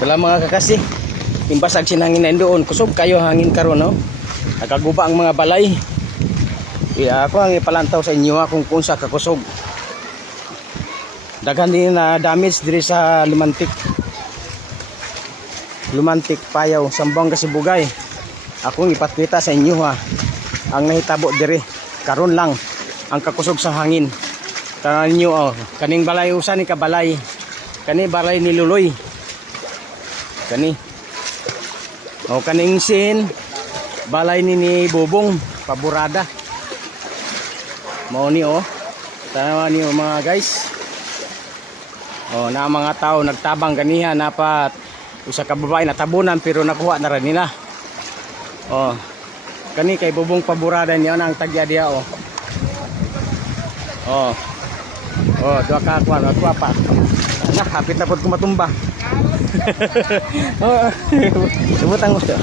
Wala mga kakasi. Imbasag sinangin na doon. Kusog kayo hangin karon no. Nakaguba ang mga balay. Kaya ako ang ipalantaw sa inyo kung kunsa kakusog. Daghan din na damage diri sa Lumantik. Lumantik Payaw, Sambong Kasibugay. Akong ipakita sa inyo ang nahitabo diri. Karon lang ang kakusog sa hangin. Tanan niyo kaning balay usa ni kabalay. Kani balay ni Luloy. Kani. Kaning sin balay ni Bobong Paburada. Mao ni tanawan niyo mga guys. Na mga tao nagtabang ganiha napat usa ka babae natabunan pero nakuha na rin nila. Kani kay Bobong Paburada niya nang tagya diha duha ka kuan ako pa. Hapit na pud ko matumba. Subutang gusto.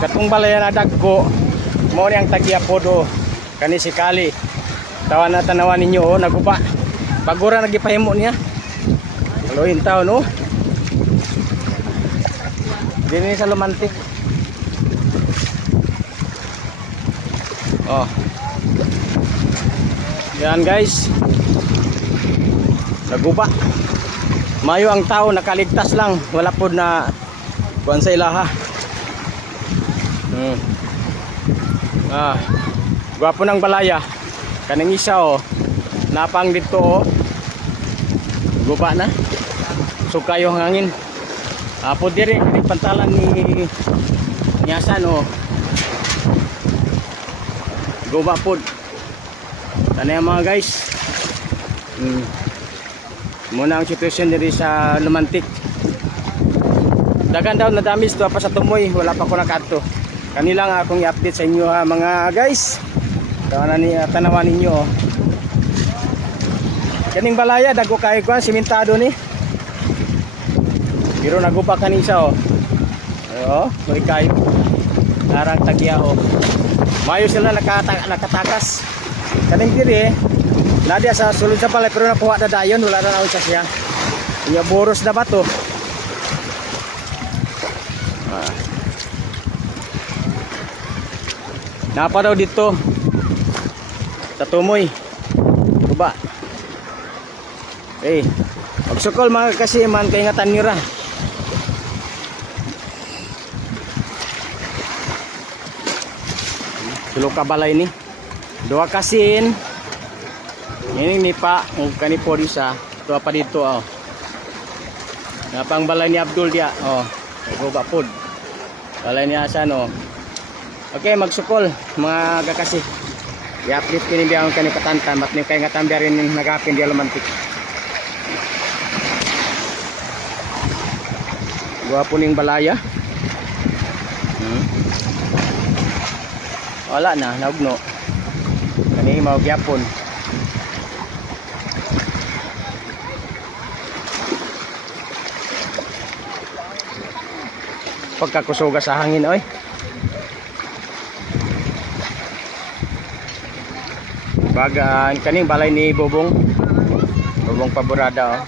Katong balay na dagko mo ni ang tagya podo kani si Kali. Tawan na tanawan ninyo naguba. Bagura nagipahimo niya. Haloin taon Dini sa Lumantik. Yan guys. Naguba. Mayo ang tao nakaligtas lang, wala pod na kuan sa ilaha. Gwapo ng balaya. Kaning isa napang dito guba na. So kayo hangin. Apo diri kaning pantalan ni Nyasan guba pod. Tanay mga guys. Muna ang sitwasyon diri sa Lumantik. Dagan daw na damage to pa sa tumoy, wala pa ko nakadto. Kanilang akong i-update sa inyo mga guys. Tanawan ninyo Kaning balaya dago kay kuan simentado ni. Pero nagupa kanisa may kayo. Narang tagya Mayo sila nakatakas. Kaning diri nadia sa sulod sa balay pero nakuha na dayon wala na naon siya. Iya boros na bato. Napa daw dito sa tumoy tuba magsukol mga kasi man kay nga tanira tulo ka balay ni dua kasin ini ni pa kani po sa tuwa pa dito napang balay ni Abdul dia guba pod balay ni Asan okay magsukol mga kakasi i-update kini biya ang kani patantan mat ni kay nga tambiarin ning nagapin dia Lumantik. Guwapo ning balaya. Wala na naugno. Kani mao gyapon. Pagkakusuga sa hangin bagaan kaning balay ni Bobong Paburada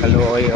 kaluoy